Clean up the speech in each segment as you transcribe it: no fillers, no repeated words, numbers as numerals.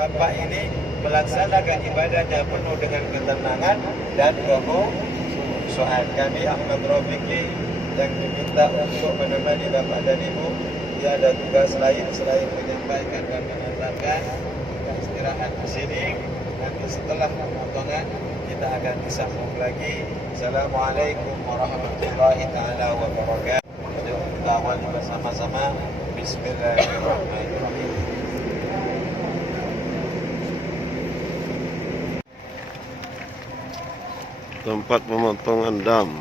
Bapak ini melaksanakan ibadahnya penuh dengan ketenangan dan kekhusyuan. Kami Ahmad Rafiqi yang diminta untuk menemani Bapak dan Ibu, tidak ada tugas lain selain menyampaikan dan mengantarkan. Kita istirahat di sini. Nanti setelah pemotongan kita akan disambung lagi. Assalamualaikum warahmatullahi taala wabarakatuh. Kita awal bersama-sama. Bismillahirrahmanirrahim. Tempat pemotongan dam.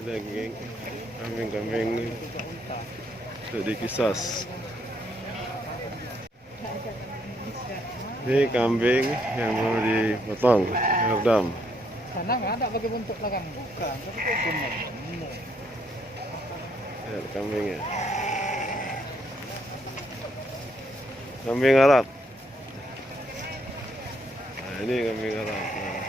Daging kambing-kambing untuk dikisas. Ini kambing yang mau dipotong, redam. Sana nggak ada bagi bentuk belakang. Bukan, tapi itu benar. Lihat kambingnya. Kambing Arab. Nah, ini kambing Arab. Nah.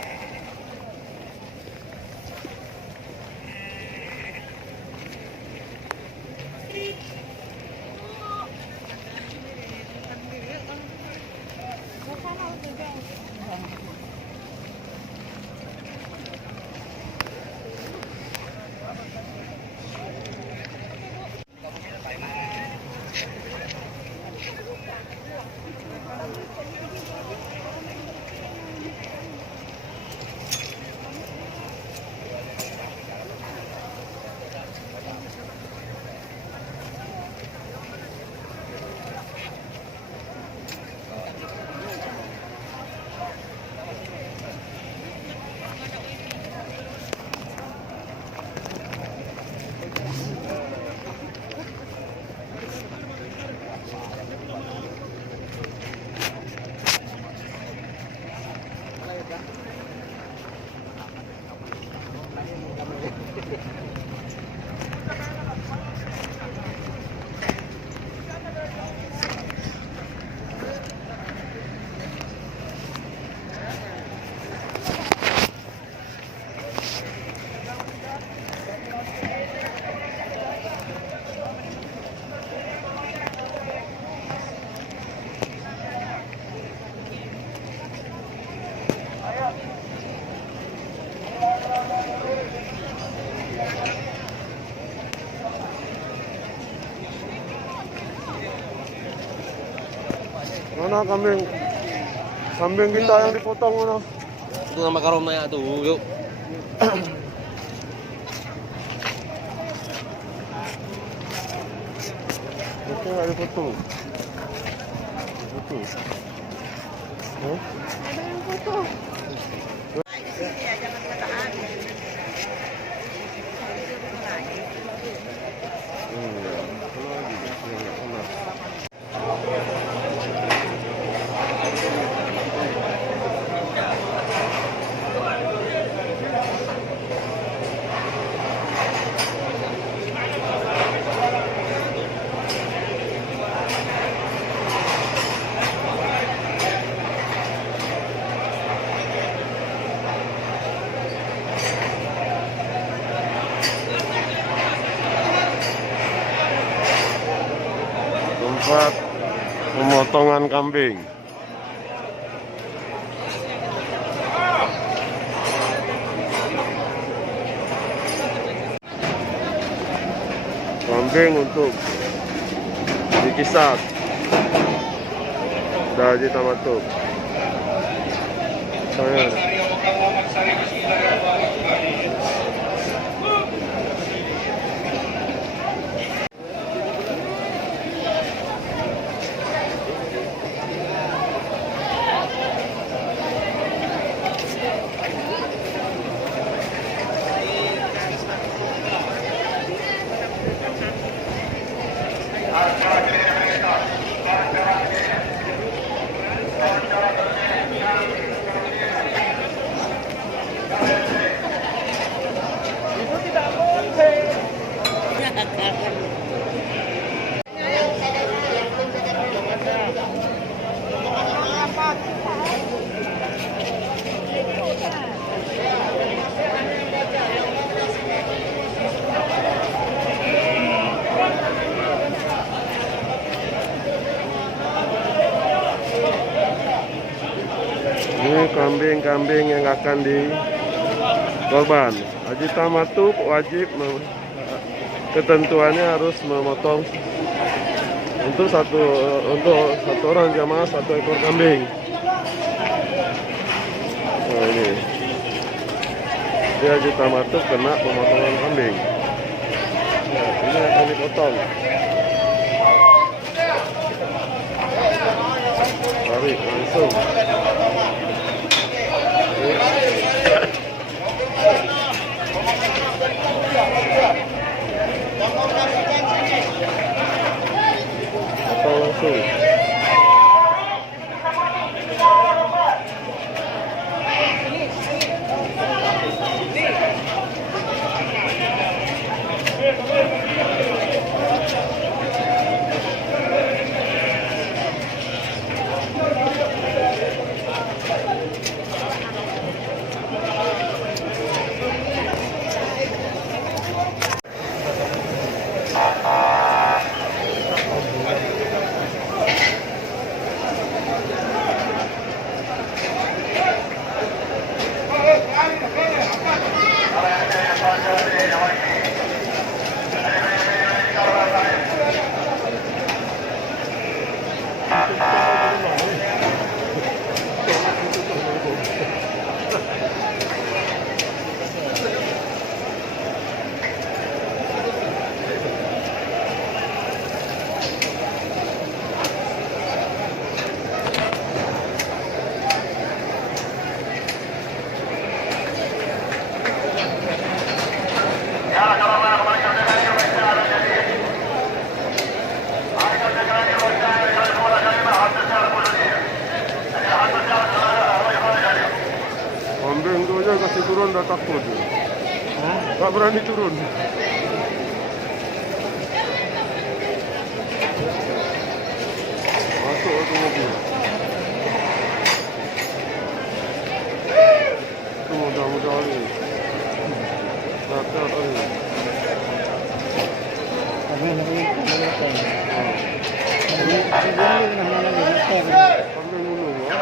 Mana kambing? Kambing kita yang dipotong mana? Itu nama karomnya tuh, yuk. Itu nggak dipotong. Dipotong. Huh? Ada yang foto. Tempat pemotongan kambing. Kambing untuk dikisat. Sudah ditamatuk. Saya. Ini kambing-kambing yang akan dikorban. Haji tamattu wajib ketentuannya harus memotong untuk satu orang jamaah 1 ekor kambing. Nah ini haji tamattu kena pemotongan kambing. Nah, ini akan dipotong. Tarik langsung. Potong langsung. Kambing itu aja kasih turun udah takut. Gak berani turun. Masuk ke mobil. Itu mudah-mudahan ini. Datar ini. Kambing dulu ya.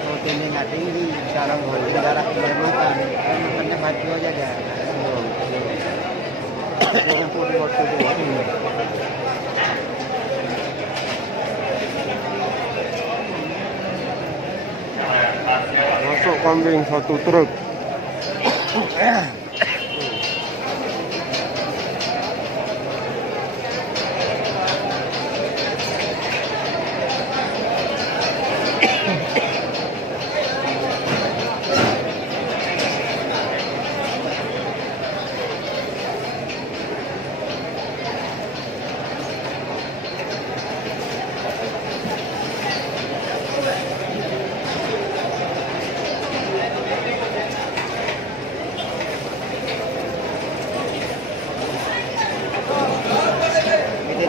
Proteinnya nggak tinggi, sekarang darah kebanyakan, makannya baju aja dia. Masuk kambing 1 truk.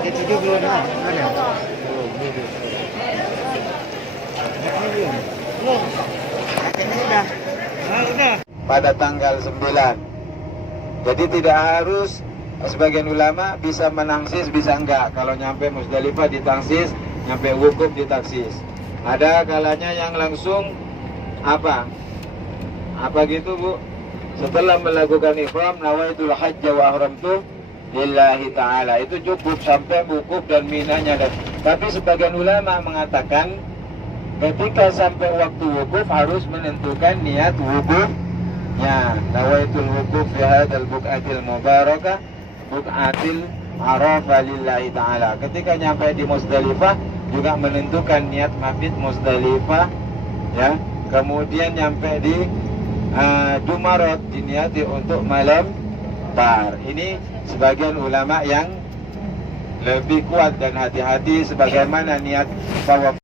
Itu belum ada. Pada tanggal 9. Jadi tidak harus, sebagian ulama bisa menangsis, bisa enggak. Kalau nyampe Musdalifah ditangsis, nyampe wukuf ditaksis. Ada kalanya yang langsung apa gitu Bu, setelah melakukan ihram nawaitul hajj wa ahramtu lillahi ta'ala, itu cukup sampai wukuf dan minanya. Tapi sebagian ulama mengatakan ketika sampai waktu wukuf harus menentukan niat wukufnya. Nawaitul wukuf fi hadzal buq'atil mubarakah buq'atil arafah lillahi ta'ala. Ketika nyampe di Musdalifah juga menentukan niat mabit Musdalifah, ya. Kemudian nyampe di Jumarat diniati untuk malam tar. Ini sebagian ulama yang lebih kuat dan hati-hati sebagaimana niat tawaf